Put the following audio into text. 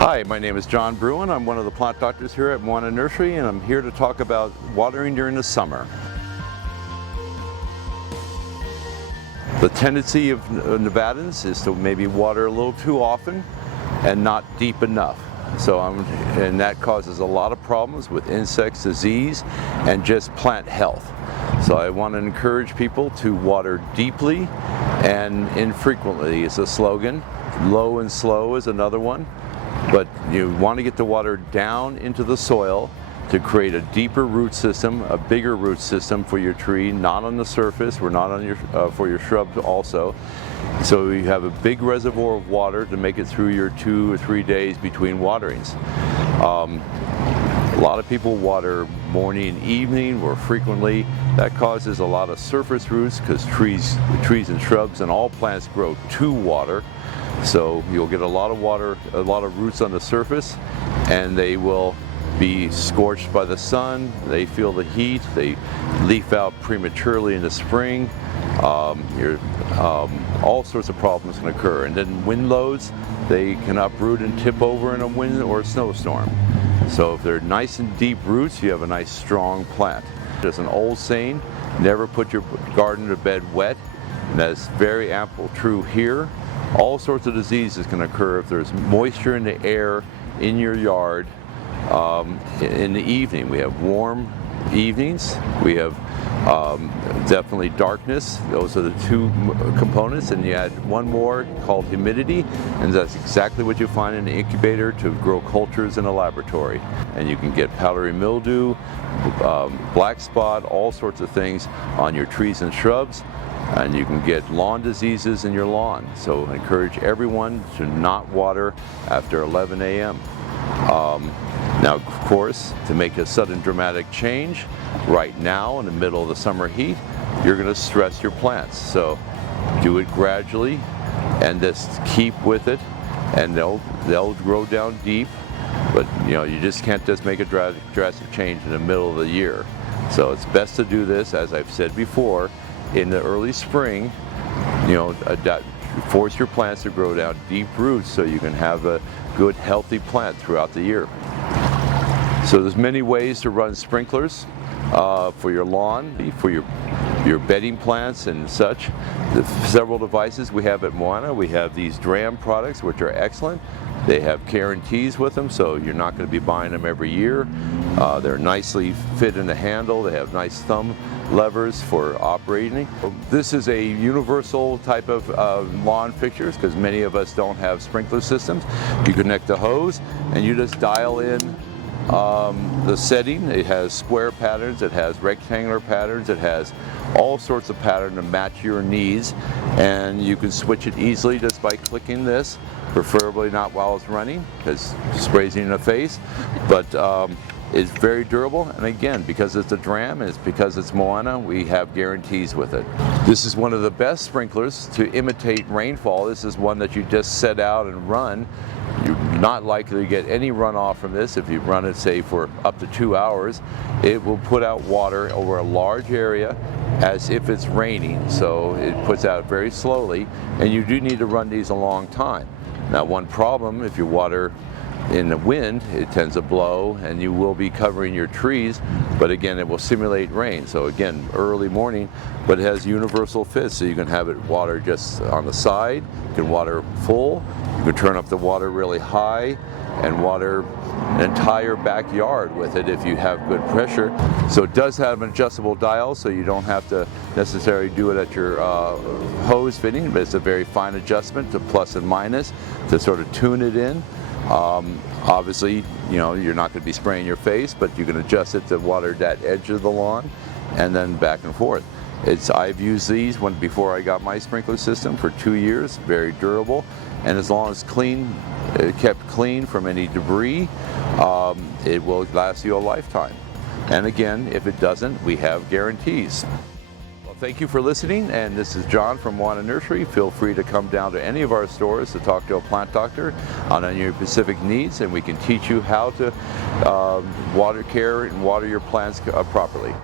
Hi, my name is Jon Bruyn. I'm one of the plant doctors here at Moana Nursery, and I'm here to talk about watering during the summer. The tendency of Nevadans is to maybe water a little too often and not deep enough. And that causes a lot of problems with insects, disease, and just plant health. So I want to encourage people to water deeply and infrequently is a slogan. Low and slow is another one. But you want to get the water down into the soil to create a deeper root system, a bigger root system for your tree, not on the surface. We're not on your for your shrubs also. So you have a big reservoir of water to make it through your 2 or 3 days between waterings. A lot of people water morning and evening or frequently. That causes a lot of surface roots because trees and shrubs and all plants grow to water. So you'll get a lot of water, a lot of roots on the surface, and they will be scorched by the sun. They feel the heat. They leaf out prematurely in the spring. All sorts of problems can occur. And then wind loads, they can uproot and tip over in a wind or a snowstorm. So if they're nice and deep roots, you have a nice strong plant. There's an old saying, never put your garden to bed wet. And that's very ample true here. All sorts of diseases can occur if there's moisture in the air in your yard in the evening. We have warm evenings. We have definitely darkness. Those are the two components, and you add one more called humidity, and that's exactly what you find in an incubator to grow cultures in a laboratory. And you can get powdery mildew, black spot, all sorts of things on your trees and shrubs. And you can get lawn diseases in your lawn. So I encourage everyone to not water after 11 a.m. Now, of course, to make a sudden dramatic change, right now in the middle of the summer heat, you're going to stress your plants. So do it gradually and just keep with it, and they'll grow down deep. But you just can't just make a drastic change in the middle of the year. So it's best to do this, as I've said before, in the early spring. Force your plants to grow down deep roots so you can have a good healthy plant throughout the year. So there's many ways to run sprinklers for your lawn, for your bedding plants and such. The several devices we have at Moana. We have these DRAM products, which are excellent. They have guarantees with them, so you're not going to be buying them every year. They're nicely fit in the handle. They have nice thumb levers for operating. This is a universal type of lawn fixtures because many of us don't have sprinkler systems. You connect the hose and you just dial in the setting. It has square patterns, it has rectangular patterns, it has all sorts of patterns to match your needs, and you can switch it easily just by clicking this, preferably not while it's running because it sprays you in the face. But it's very durable, and again, because it's a DRAM and it's because it's Moana, we have guarantees with it. This is one of the best sprinklers to imitate rainfall. This is one that you just set out and run. You're not likely to get any runoff from this. If you run it, say, for up to 2 hours, it will put out water over a large area as if it's raining. So it puts out very slowly, and you do need to run these a long time. Now, one problem, if you water in the wind, it tends to blow and you will be covering your trees, but again, it will simulate rain. So again, early morning, but it has universal fits, so you can have it water just on the side, you can water full, you can turn up the water really high and water an entire backyard with it if you have good pressure. So it does have an adjustable dial, so you don't have to necessarily do it at your hose fitting, but it's a very fine adjustment to plus and minus to sort of tune it in. Obviously, you're not going to be spraying your face, but you can adjust it to water that edge of the lawn and then back and forth. I've used these before I got my sprinkler system for 2 years, very durable, and as long as kept clean from any debris, it will last you a lifetime. And again, if it doesn't, we have guarantees. Thank you for listening, and this is John from Moana Nursery. Feel free to come down to any of our stores to talk to a plant doctor on any of your specific needs, and we can teach you how to water your plants properly.